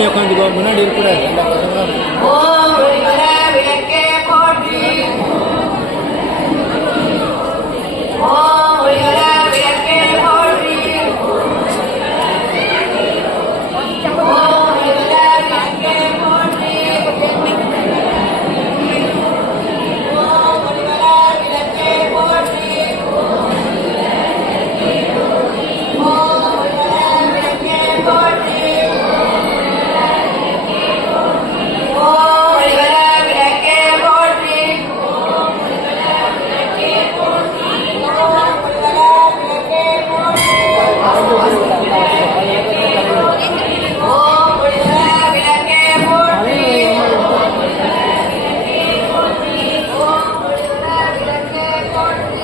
முன்னாடி உட்காந்துக்கோ, முன்னாடி இருக்கக்கூடாது. எல்லா பசங்களும் ஓம் ஒளிவர விளக்கே போற்றி. ஓம் ஒளிவர விளக்கே போற்றி. ஓம் ஒளிவர விளக்கே போற்றி. ஓம் ஒளிவர விளக்கே போற்றி. ஓம் ஒளிவர விளக்கே போற்றி. ஓம் ஒளிவர விளக்கே போற்றி. ஓம் ஒளிவர விளக்கே போற்றி. ஓம் ஒளிவர விளக்கே போற்றி.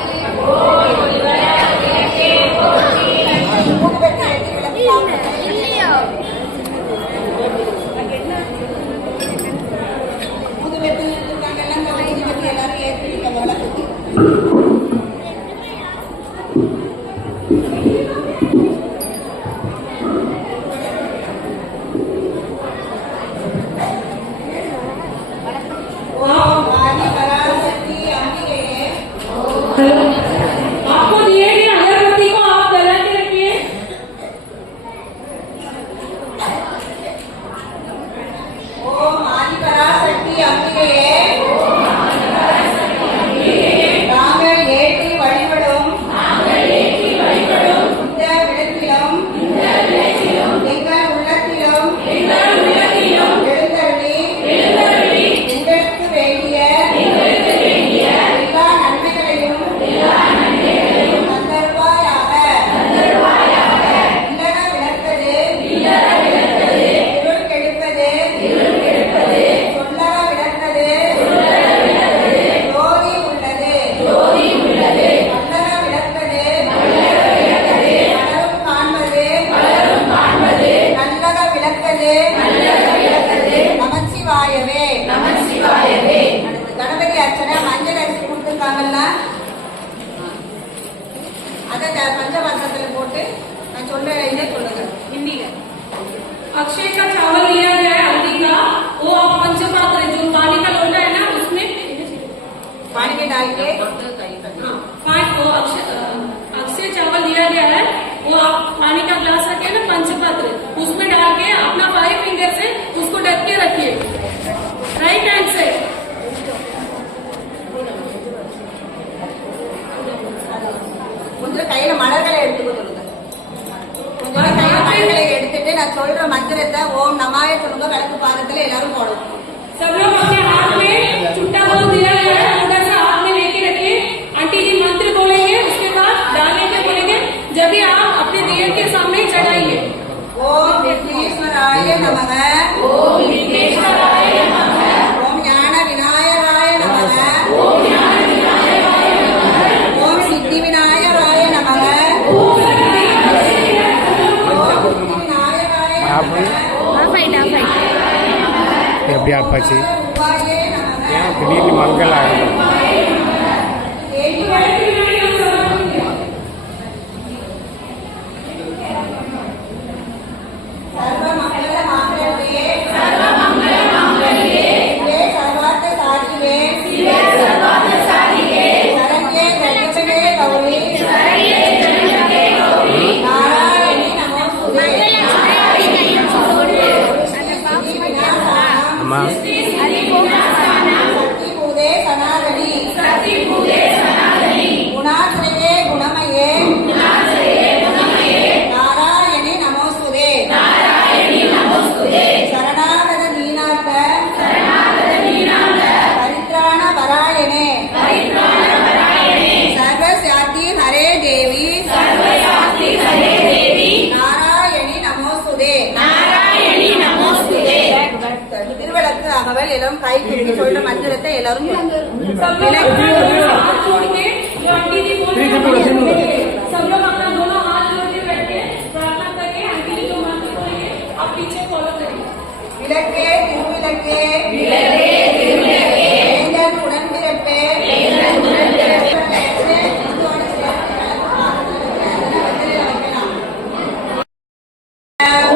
ஓம் ஒளிவர விளக்கே போற்றி. புது வெட்டு இருக்காங்க எல்லாம் எல்லாரும் ஏற்றிருக்க வளர்த்து ஓம் ஆதி பராசக்தி அம்பிகையே आपको दिए गए अगरबत्ती को आप जला के रखिए। ஓம் ஆதி பராசக்தி அம்பிகையே நாங்கள் ஏற்றி வழிபடும் இந்த விளக்கிலும் எங்கள் உள்ளத்திலும் எழுந்தருளி எங்களுக்கு வேண்டிய எல்லா நன்மைகளையும் தந்தருள்வாயாக. இல்லற விளக்கது இருள் கெடுப்பது சொல்லற விளக்கது ஜோதி உள்ளது நல்லற விளக்கது பலரும் காண்பது நல்லக விளக்கது நமச்சிவாயவே. அடுத்து கணபதி அர்ச்சனை மஞ்சள் அரிசி கொடுத்துருக்காங்கல்ல, அதை பஞ்சபாத்திரத்தில் போட்டு நான் சொல்ற இதை சொல்லுங்க ஹிந்தியில. अक्षय का चावल लिया गया है हल्दी का, वो आप पंचपात्र जो पानी का लोटा है ना उसमें पानी में डाल के पाँच वो अक्षय चावल लिया गया है, वो आप पानी का ग्लास रखे ना पंचपात्र, उसमें डाल के अपना 5 फिंगर से उसको ढक के रखिए राइट हैंड से। கொஞ்சம் கையில மலர்களை எடுத்துக்க சொல்லுங்க. கொஞ்சம் கையில மலர்களை எடுத்துட்டு நான் சொல்ற மந்திரத்தை ஓம் நமாய சொல்லுங்க. விளக்கு பாதத்துல எல்லாரும் போடணும். सब लोग अपने हाथ में छुट्टा बोल दिया गया है, थोड़ा सा हाथ में लेके रखिए। आंटी जी मंत्र बोलेंगे, उसके बाद डालने के बोलेंगे, जब भी आप अपने दिए के सामने चढ़ाइए। ஓம் விக்னேஸ்வராய நமக. ओम विघ्नेश्वराय नमः। ஓம் ஞான விநாயகாய நமக. ஓம் சித்தி விநாயகாய நமக. ஓம் சித்தி விநாயகாய நமக. எப்படி ஆப்பாச்சு? உபாயே நமக. ஏன் திடீர்னு மங்கள் ஆகுது? சர்வ மங்கள மாங்கல்யே சிவே சர்வார்த்த சாதிவே சரண்யே ஜெகதே கௌரி நாராயணி நமோஸ்துதே. அம்மா சக்தி பூதே சனாதனி குணாசிரயே குணமயே நாராயணி நமோஸ்துதே. சரணாகத தீனார்த்த பரித்ராண பராயணே சர்வஸ்யாதி ஹரே தேவி நாராயணி நமோஸ்துதே. திருவிளக்கு அகவல் எல்லாரும் கை தூக்கி சொல்ற மந்திரத்தை எல்லாரும் सब लोग अपना दोनों हाथ जोड़ के जो आंटी जी बोल रहे हैं, सब लोग अपना दोनों हाथ जोड़ के बैठ के प्रार्थना करके आंटी जी जो मंत्र बोलेंगे आप पीछे फॉलो करिए। விளக்கே திருவிளக்கே எங்கள் உடன்பிறப்பே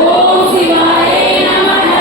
ओम शिवाय नमः।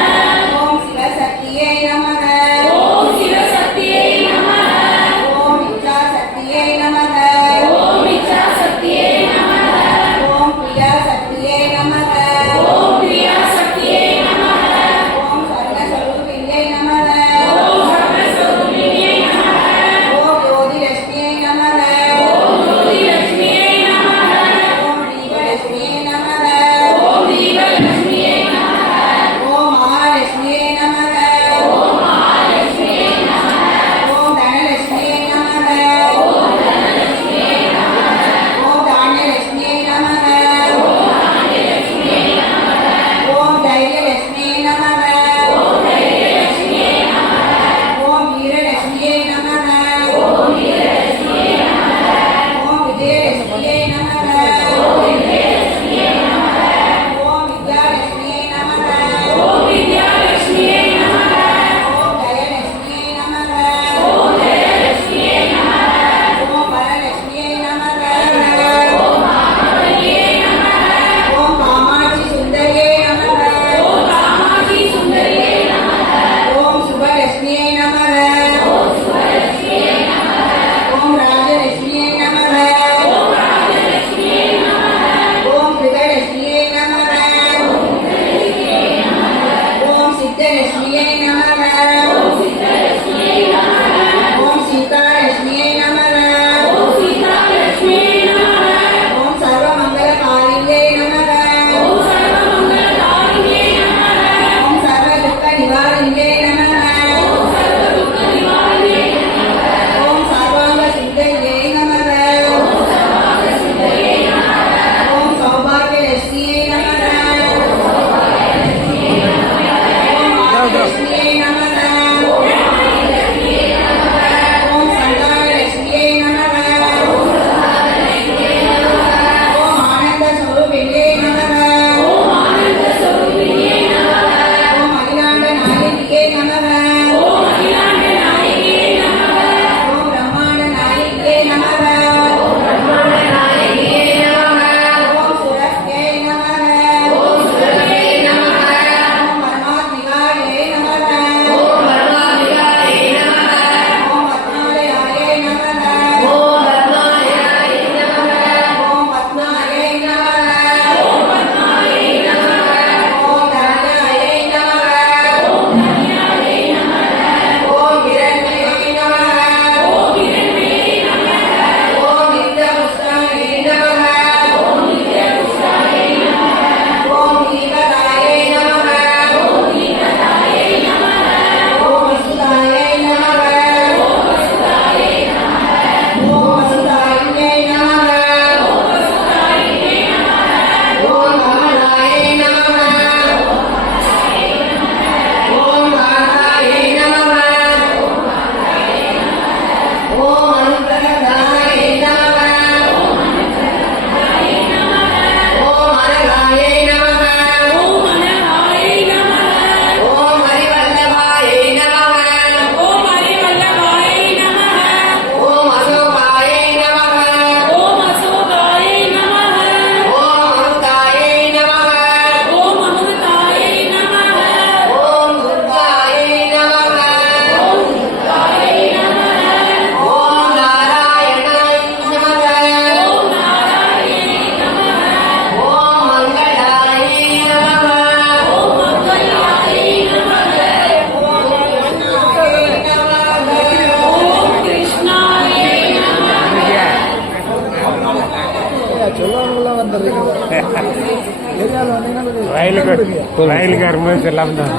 வயலுக்கு வரும்போது எல்லாம் தான்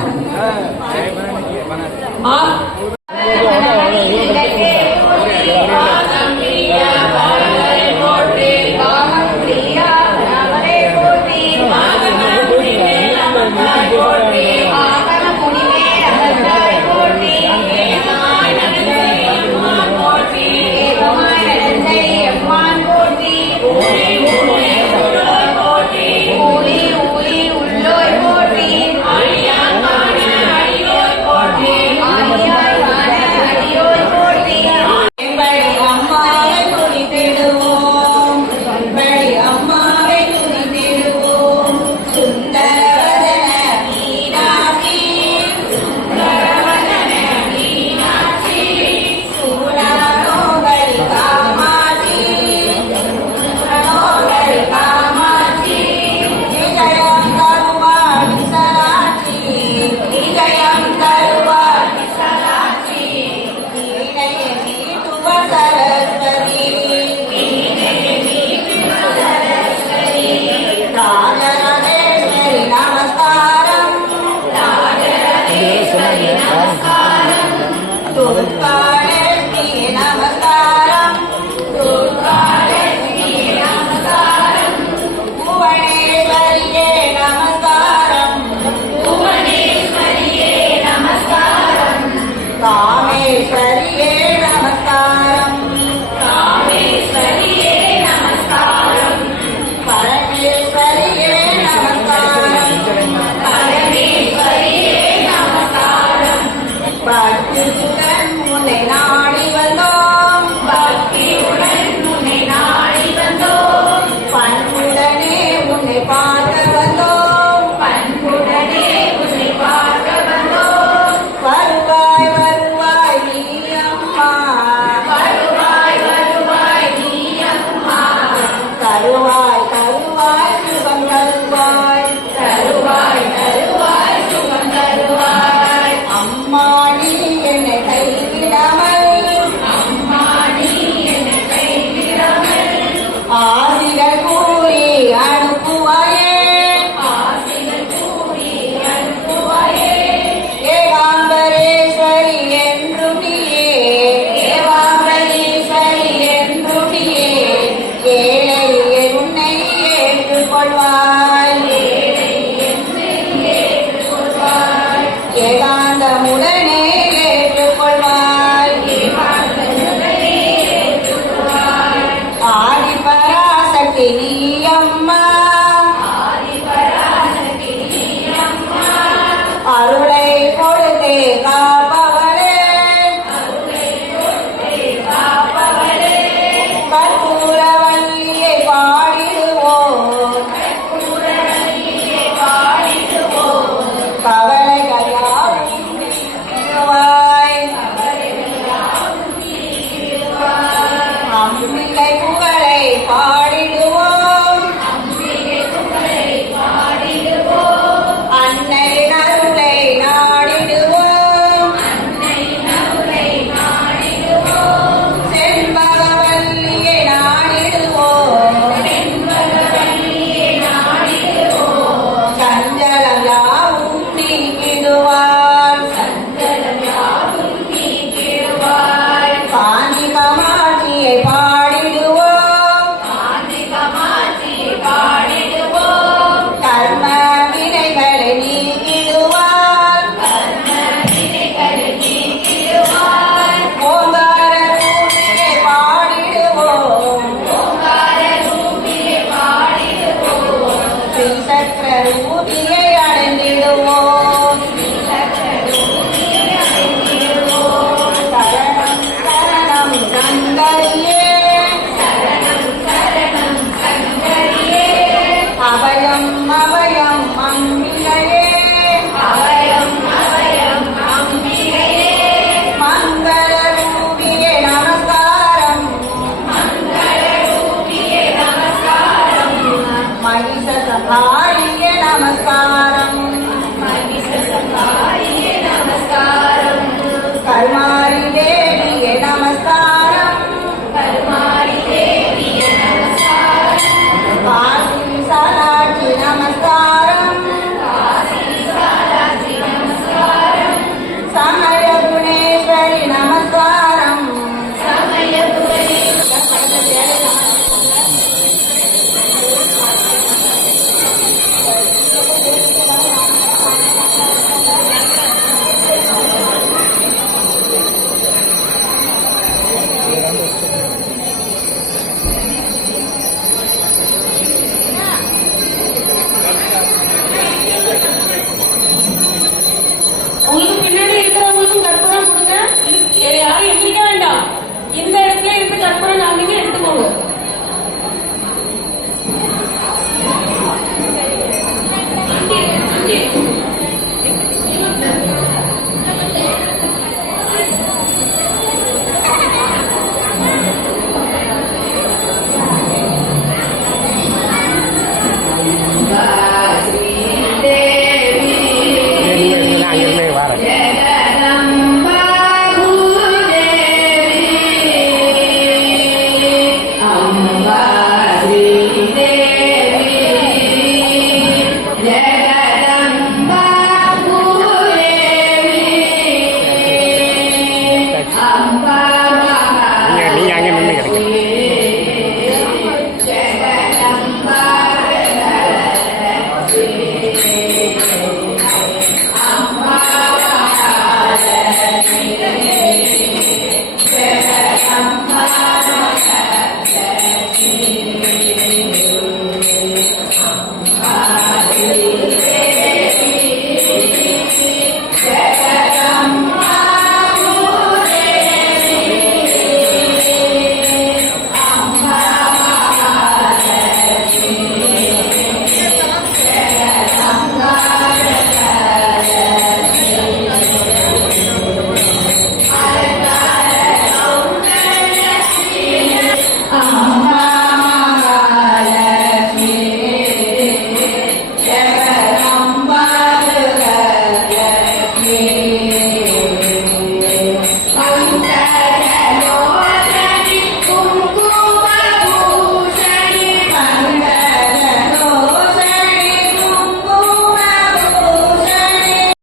எடுத்துக்கோங்க